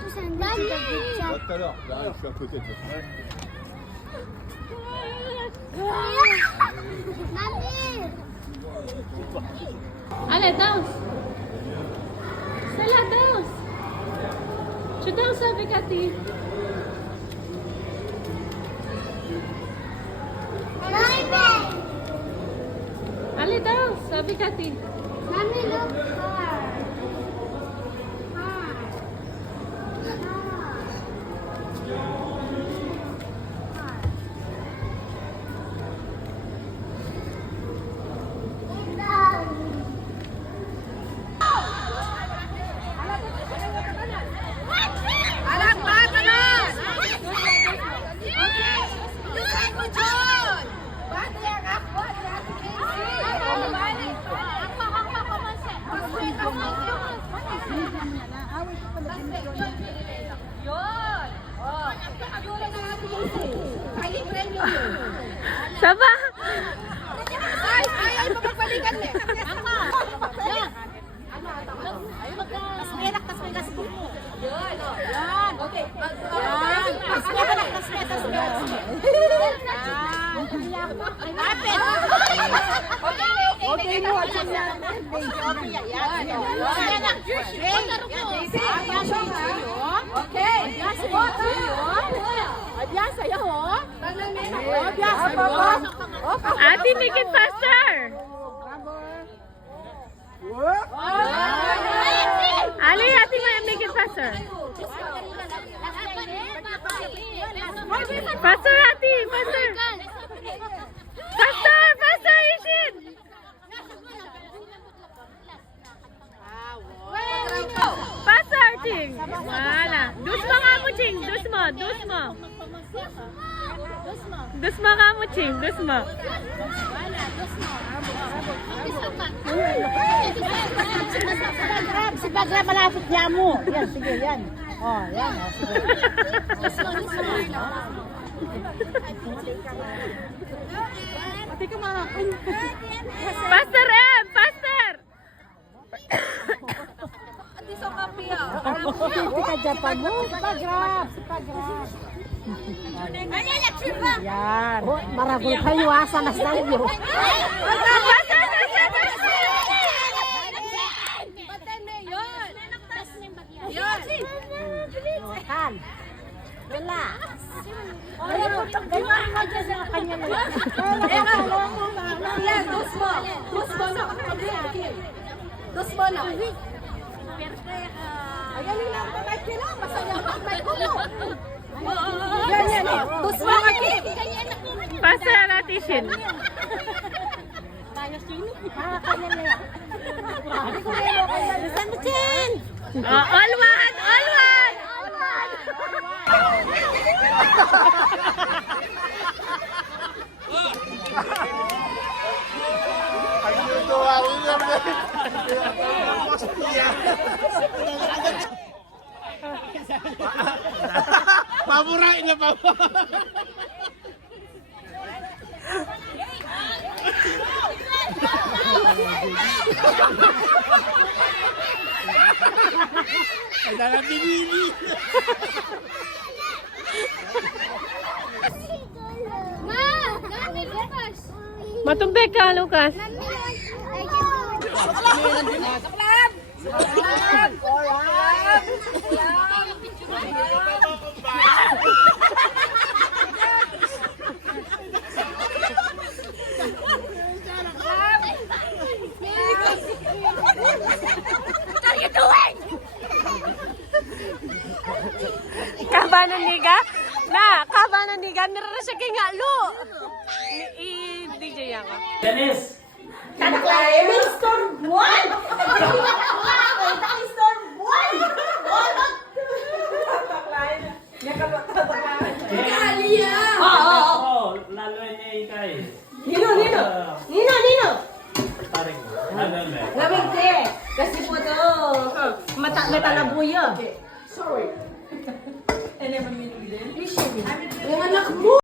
to send it to the group chat. Tout à l'heure. Là, je suis à côté de toi. Mami! Allez, danse. C'est la danse. Je danse avec Cathy. Mami! Allez, danse avec Cathy. Mami, look hard. Saba. Ay, pagbalikan mo. Yan. Tas merak, tas merak. Yan. Yan. Okay. Yan. Tas merak, tas merak, tas merak. Apel. Okay, mo. Okay. Biasa ya ho. Biasa. Ate, make it faster. Ali, Ate, make it faster. Faster, Ate, faster. Faster, faster, Ishin. Faster, Ching. Wala. Dusma ka mo, Ching. Dusma, dusma. Dusma ka mo, Ching. Dusma. Si Bagra malapit niya mo. Yan, sige, yan. Oh, yan. Oh, sige. Pati ka makakain. Faster, Em! Faster! Hindi ka Japan mo. Si Bagra. Si Bagra. Yan. Maragol kayo ha. Sanas na iyo. Kan. Relax. Ganyan nga dyan sa kanya na. Dos mo na. Ayan yung lang pagkait nila. Masaya ang pagkait ko mo. Ganyan eh. Dos mo ka, Kim. Faster, Ate Ishin. Kanya na yan. Hindi ko na yung kanya. Saan mo dyan? Oh, all one! All one! Pamurain na pa. Ay, dalang binili. Ma! Mami, Lucas! Matumbek ka, Lucas. Kabanan niga? Na, kabanan niga. Nirarasya kay nga, lo. I-DJ yan ka. Dennis! Emil Storm 1! Storm 1! Oo, lalo niya ikay. Nino! Tarik mo. Ano na? Lamig siya. Kasi po ito, natalabuyo. Sorry. Yung anak mo!